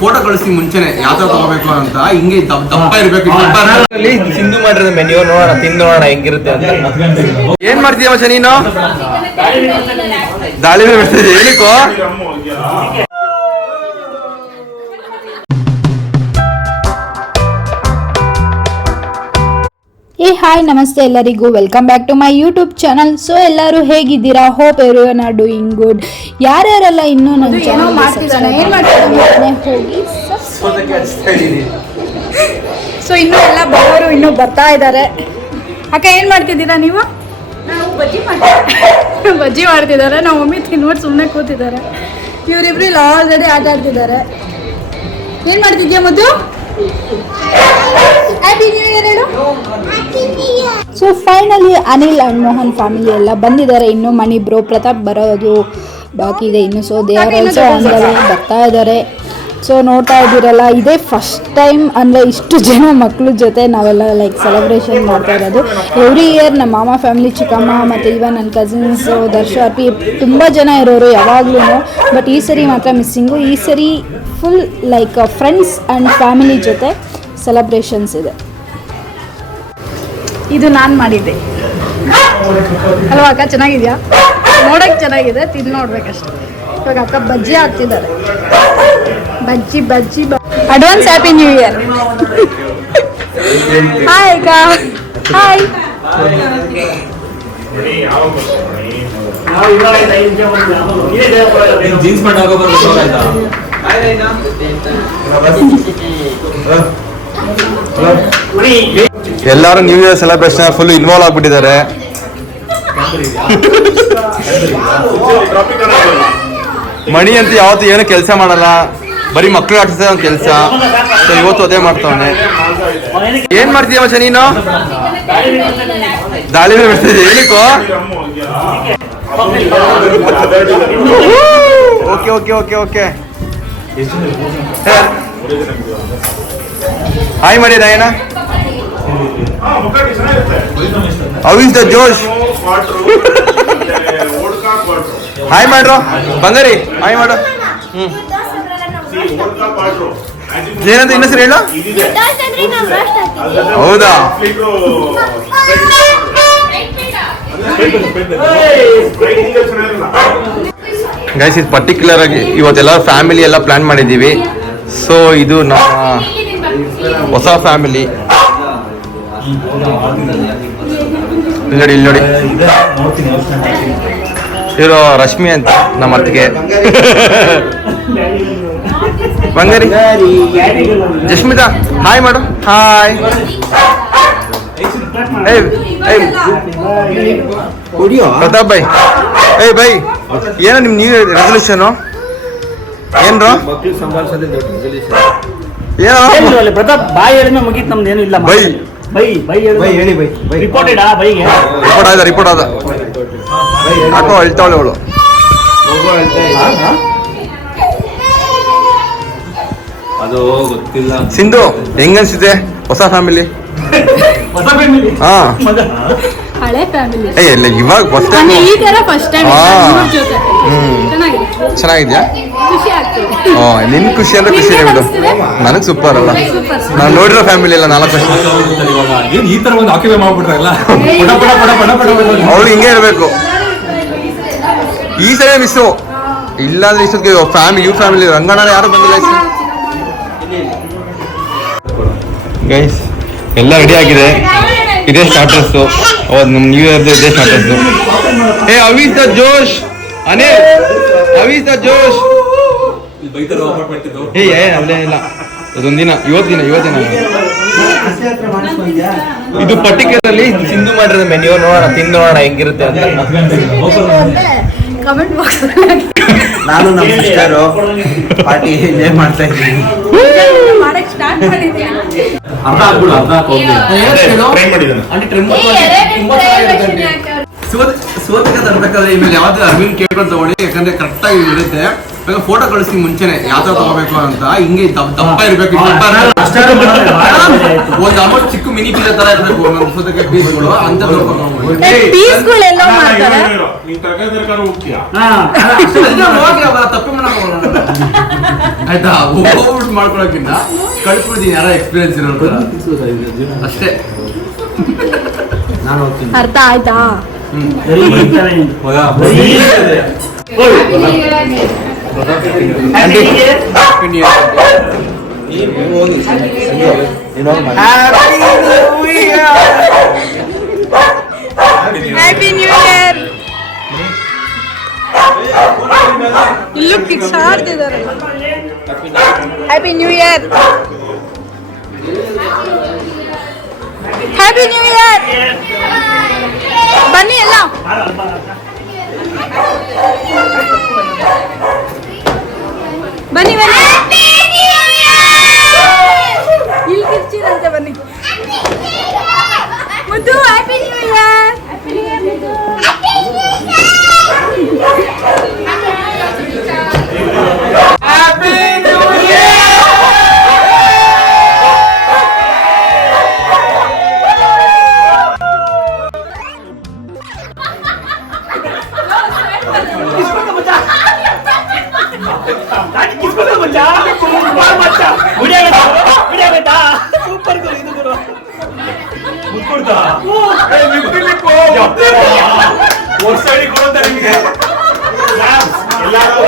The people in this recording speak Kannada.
ಫೋಟೋ ಕಳಿಸಿ ಮುಂಚೆನೆ ಯಾವ ತರ ತಗೋಬೇಕು ಅಂತ ಹಿಂಗೆ ದಪ್ಪ ಇರ್ಬೇಕು. ಸಿಂಧು ಮಾಡಿರೋದು ಮೆನ್ಯೂ ನೋಡೋಣ, ತಿಂದು ನೋಡೋಣ ಹೆಂಗಿರುತ್ತೆ ಅಂತ. ಏನ್ ಮಾಡ್ತೀಯ ಮಚ್ಚ ನೀನು? ದಾಳಿಂಬೆ ಬಿಡ್ತಿದ್ದೆ ಏನಕ್ಕೋ? ಹಾಯ್ ನಮಸ್ತೆ ಎಲ್ಲರಿಗೂ, welcome back to my YouTube channel. So ಎಲ್ಲರೂ ಹೇಗಿದ್ದೀರಾ? Hope everyone are doing good. ಯಾರ್ಯಾರೆಲ್ಲ ಇನ್ನೂ ನನ್ನ ಚಾನಲ್ ಹೋಗಿ ಸೊ ಇನ್ನೂ ಎಲ್ಲ ಬರೋರು ಇನ್ನೂ ಬರ್ತಾ ಇದ್ದಾರೆ. ಅಕ್ಕ ಏನು ಮಾಡ್ತಿದ್ದೀರಾ ನೀವು? ನಾವು ಬಜ್ಜಿ ಮಾಡ್ತಿದ್ದಾರೆ. ನಾವು ಮಮ್ಮಿ ತಿನ್ಬಿಟ್ಟು ಸುಮ್ಮನೆ ಕೂತಿದ್ದಾರೆ. ಇವರಿಬ್ರು ಇಲ್ಲಿ ಆಲ್ರೆಡಿ ಆಟ ಆಡ್ತಿದ್ದಾರೆ. ಏನು ಮಾಡ್ತಿದ್ಯಾ ಮುದ್ದು? So finally Anil and Mohan family ಎಲ್ಲ ಬಂದಿದ್ದಾರೆ. ಇನ್ನು ಮಣಿ ಬ್ರೋ ಪ್ರತಾಪ್ ಬರೋದು ಬಾಕಿ ಇದೆ ಇನ್ನು. ಸೊ ದೇ ಆರ್ ಆಲ್ಸೋ ಬರ್ತಾ ಇದ್ದಾರೆ. ಸೊ ನೋಡ್ತಾ ಇದ್ದೀರಲ್ಲ, ಇದೇ ಫಸ್ಟ್ ಟೈಮ್ ಅಂದರೆ ಇಷ್ಟು ಜನ ಮಕ್ಕಳ ಜೊತೆ ನಾವೆಲ್ಲ ಲೈಕ್ ಸೆಲೆಬ್ರೇಷನ್ ಮಾಡ್ತಾ ಇರೋದು. ಎವ್ರಿ ಇಯರ್ ನಮ್ಮ ಮಾಮ ಫ್ಯಾಮಿಲಿ, ಚಿಕ್ಕಮ್ಮ ಮತ್ತು ಇವನ್ ನನ್ನ ಕಸಿನ್ಸು, ದರ್ಶ, ಅರ್ಪಿ ತುಂಬ ಜನ ಇರೋರು ಯಾವಾಗ್ಲೂ. ಬಟ್ ಈ ಸರಿ ಮಾತ್ರ ಮಿಸ್ಸಿಂಗು. ಈ ಸರಿ full like friends and family ಜೊತೆ ಸೆಲೆಬ್ರೇಷನ್ಸ್ ಇದೆ. ಇದು ನಾನು ಮಾಡಿದ್ದೆ ಅಲ್ವಾ ಅಕ್ಕ? ಚೆನ್ನಾಗಿದೆಯಾ? ನೋಡೋಕ್ಕೆ ಚೆನ್ನಾಗಿದೆ, ತಿಂದು ನೋಡ್ಬೇಕಷ್ಟೆ. ಇವಾಗ ಅಕ್ಕ ಬಜ್ಜಿ ಹಾಕ್ತಿದ್ದಾರೆ. ಬಜ್ಜಿ advance happy new year. Hi ಅಕ್ಕ. ಹಾಯ್. ಜೀನ್ಸ್ ಪ್ಯಾಂಟ್ ಹಾಕೋ ಎಲ್ಲರೂ new year celebration full involve ಆಗ್ಬಿಟ್ಟಿದ್ದಾರೆ. ಮಣಿ ಅಂತ ಯಾವತ್ತು ಏನು ಕೆಲಸ ಮಾಡಲ್ಲ, ಬರೀ ಮಕ್ಕಳು ಆಡ್ಸಿದ ಒಂದು ಕೆಲಸ. ಸೊ ಇವತ್ತು ಅದೇ ಮಾಡ್ತಾವನೆ. ಏನ್ ಮಾಡ್ತೀಯ ಮಚ್ಚ ನೀನು? ದಾಳಿಂಬೆ ಬಿಡ್ತಿದ್ದೆ ಏನಕ್ಕೋ? Okay okay okay okay hi ಮಾಡಿ Rayanna. How is the josh? Hi ಮಾಡ್ರು ಬಂಗಾರಿ, ಹಾಯ್ ಮಾಡು. ಏನಂತ ಇನ್ನೊಂದ್ಸರಿ ಹೇಳು. ಹೌದಾ? ಗೈಸ್, ಇದು ಪರ್ಟಿಕ್ಯುಲರ್ ಆಗಿ ಇವತ್ತೆಲ್ಲ ಫ್ಯಾಮಿಲಿ ಎಲ್ಲ ಪ್ಲಾನ್ ಮಾಡಿದ್ದೀವಿ. ಸೊ ಇದು ನಮ್ಮ ಹೊಸ ಫ್ಯಾಮಿಲಿ. ಇಲ್ಲಿ ನೋಡಿ, ಇರೋ ರಶ್ಮಿ ಅಂತ ನಮ್ಮ ಅತ್ತಿಗೆ. ಬಂಗಾರಿ, ಜಸ್ಮಿತಾ ಹಾಯ್ ಮಾಡು. ಹಾಯ್. ಪ್ರತಾಪ್ ಬೈ, ಏಯ್ ಬೈ, ಏನೋ ನಿಮ್ ನ್ಯೂ ಇಯರ್ ರೆಸಲ್ಯೂಷನು ಏನ್ರೋ? ಏನೋ ಪ್ರತಾಪ್ ಬಾಯ್ ಹೇಳಿದ್ರೆ ಮುಗೀತು, ನಮ್ದು ಏನು ಇಲ್ಲ. ಬೈ ರಿಪೋರ್ಟ್ ಆದ ಹಾಕೋ, ಅಳ್ತಾವಳೆ ಅವಳು. ಅದು ಗೊತ್ತಿಲ್ಲ. ಸಿಂಧು ಹೆಂಗನ್ಸಿದೆ ಹೊಸ ಫ್ಯಾಮಿಲಿ? ಹಾ, ಹಳೆ ಫ್ಯಾಮಿಲಿ. ಇಲ್ಲ ಇವಾಗ ಫಸ್ಟ್ ಟೈಮ್. ಈ ತರ ಫಸ್ಟ್ ಟೈಮ್ ಚೆನ್ನಾಗಿದ್ಯಾ? ಖುಷಿ ಆಗ್ತಿದೆ. ನಿನ್ ಖುಷಿ ಅಂದ್ರೆ ಖುಷಿ ಬಿಡು. ನನಗ್ ಸೂಪರ್ ಅಲ್ಲ, ನಾನು ನೋಡಿರೋ ಫ್ಯಾಮಿಲಿ ಎಲ್ಲ 4 ವರ್ಷ. ಈ ತರ ಒಂದು ಆಕ್ಯುಪೈ ಮಾಡ್ಬಿಟ್ರಲ್ಲ, ಅವಳು ಹಿಂಗೆ ಇರ್ಬೇಕು. ಈ ಸರಿ ಮಿಸ್ಸು, ಇಲ್ಲಾಂದ್ರೆ ಇಷ್ಟೊತ್ತಿಗೆ ಫ್ಯಾಮಿಲಿ ಫ್ಯಾಮಿಲಿ ರಂಗಣ್ಣ ಯಾರು ಬಂದಿಲ್ಲ. ಗೈಸ್ ಎಲ್ಲ ರೆಡಿ ಆಗಿದೆ. ಇದೇ ಸ್ಟಾರ್ಟರ್ಸು. ಹೌದು, ನಮ್ಮ ನ್ಯೂ ಇಯರ್ದು ಇದೇ starters. Hey how's the josh, Anil how's the josh. ಅಲ್ಲೇ ಇಲ್ಲ, ಅದೊಂದಿನ ಇವತ್ತಿನ ಇದು ಪರ್ಟಿಕ್ಯುಲರ್ಲಿ ಸಿಂಧು ಮಾಡಿರೋದು ಮೆನ್ಯೂ ನೋಡೋಣ, ತಿಂದು ನೋಡೋಣ ಹೆಂಗಿರುತ್ತೆ ಅಂತ. ಕಮೆಂಟ್ ಬಾಕ್ಸ್ ನಾನು ನಮ್ಮ ಸಿಸ್ಟರು ಪಾರ್ಟಿ ಎಂಜಾಯ್ ಮಾಡ್ತಾ ಇದ್ದೀನಿ. ಮಾಡಕ್ಕೆ ಸ್ಟಾರ್ಟ್ ಮಾಡಿದ್ಯಾ? ಅರ್ಧ ಆಗ್ಬಿಡು, ಅರ್ಧ ಸೋತಕ್ಕೆ ತರಬೇಕಾದ್ರೆ ಇಮೇಲೆ ಯಾವ್ದು ಅರ್ವಿನ್ ಕೇಳ್ಕೊಂಡು ತಗೊಳ್ಳಿ, ಯಾಕಂದ್ರೆ ಕರೆಕ್ಟ್ ಆಗಿ ಇರುತ್ತೆ. ಫೋಟೋ ಕಳಿಸಿ ಮುಂಚೆನೆ ಯಾವ ತರ ತಗೋಬೇಕು ಅಂತ ಹಿಂಗೆ ದಪ್ಪ ಇರ್ಬೇಕು. ಒಂದು ಆಲ್ಮೋಸ್ಟ್ ಚಿಕ್ಕ ಮಿನಿ ಪೀಸ್ ತರ ಇರ್ಬೇಕು ಒಂದೊಂದು ಸೌತೆಕಾಯಿ ಪೀಸ್ಗಳು ಅಂತ ಪೀಸ್ಗಳೆಲ್ಲ ಮಾಡ್ತಾರೆ. ತಪ್ಪು ಆಯ್ತಾ ಹೋಗ್ಬಿಟ್ಟು ಮಾಡ್ಕೊಳಕ್ಕಿಂತ ಕಳ್ಸ್ಬಿಡ್ತೀನಿ ಯಾರ ಎಕ್ಸ್ಪೀರಿಯನ್ಸ್ ಇರೋ ಅಷ್ಟೇ. ನಾನು ಹೋಗ್ತೀನಿ. ಅರ್ಥ ಆಯ್ತಾ? Happy new year. ಇಲ್ಲೂ ಕಿಡ್ಸ್ ಆಡ್ತಿದ್ದಾರೆ. Happy new year. Happy new year. ಬನ್ನಿ ಎಲ್ಲ ಬನ್ನಿ ಬನ್ನಿ. ಇಲ್ಲಿ ಕಿರ್ಚಿರಂತೆ ಬನ್ನಿ. ಮುದ್ದು ಹ್ಯಾಪಿ ನ್ಯೂ ಇಯರ್. ಎಲ್ಲರೂ